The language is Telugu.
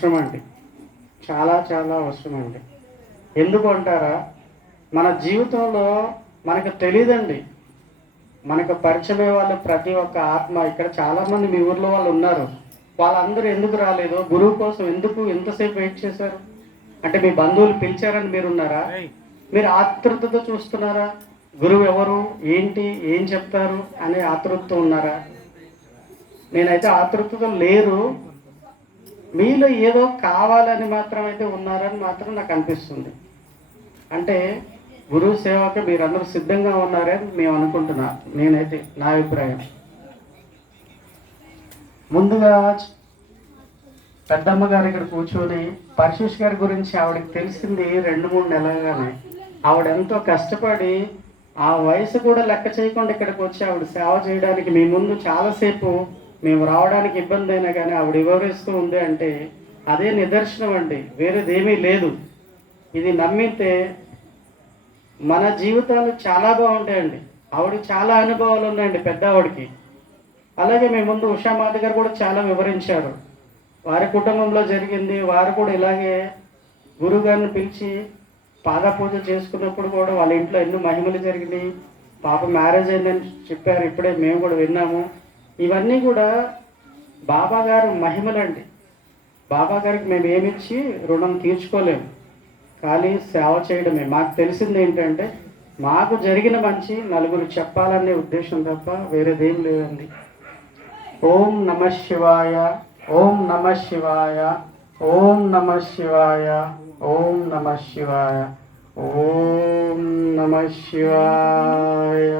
అవసరం అండి. చాలా చాలా అవసరం అండి. ఎందుకు అంటారా, మన జీవితంలో మనకు తెలియదండి. మనకు పరిచయమయ్యే వాళ్ళు ప్రతి ఒక్క ఆత్మ ఇక్కడ చాలామంది మీ ఊర్లో వాళ్ళు ఉన్నారు. వాళ్ళందరూ ఎందుకు రాలేదు? గురువు కోసం ఎందుకు ఎంతసేపు వెయిట్ చేశారు? అంటే మీ బంధువులు పిలిచారని మీరున్నారా? మీరు ఆతృతతో చూస్తున్నారా? గురువు ఎవరు, ఏంటి, ఏం చెప్తారు అనే ఆతృతతో ఉన్నారా? నేనైతే ఆతృతతో లేరు. మీలో ఏదో కావాలని మాత్రం అయితే ఉన్నారని మాత్రం నాకు అనిపిస్తుంది. అంటే గురువు సేవకి మీరందరూ సిద్ధంగా ఉన్నారని మేము అనుకుంటున్నా. నేనైతే నా అభిప్రాయం. ముందుగా పెద్దమ్మ గారు ఇక్కడ కూర్చొని పరశుష్ గారి గురించి ఆవిడకి తెలిసింది 2-3 నెలలుగానే. ఆవిడ ఎంతో కష్టపడి ఆ వయసు కూడా లెక్క చేయకుండా ఇక్కడికి వచ్చి ఆవిడ సేవ చేయడానికి మీ ముందు చాలాసేపు మేము రావడానికి ఇబ్బంది అయినా కానీ ఆవిడ వివరిస్తూ ఉంది అంటే అదే నిదర్శనం అండి, వేరేదేమీ లేదు. ఇది నమ్మితే మన జీవితాలు చాలా బాగుంటాయండి. ఆవిడకి చాలా అనుభవాలు ఉన్నాయండి పెద్ద ఆవిడకి. అలాగే మీ ముందు ఉషామాత గారు కూడా చాలా వివరించారు. వారి కుటుంబంలో జరిగింది. వారు కూడా ఇలాగే గురువుగారిని పిలిచి పాదపూజ చేసుకున్నప్పుడు కూడా వాళ్ళ ఇంట్లో ఎన్నో మహిమలు జరిగినాయి. పాప మ్యారేజ్ అయిందని చెప్పారు, ఇప్పుడే మేము కూడా విన్నాము. ఇవన్నీ కూడా బాబా గారు మహిమలండి. బాబా గారికి మేము ఏమిచ్చి రుణం తీర్చుకోలేము, కానీ సేవ చేయడమే. మాకు తెలిసింది ఏంటంటే మాకు జరిగిన మంచి నలుగురు చెప్పాలనే ఉద్దేశం తప్ప వేరేదేం లేదండి. ఓం నమ శివాయ, ఓం నమ శివాయ, ఓం నమ శివాయ, ఓం నమ శివాయ, ఓం నమ శివాయ.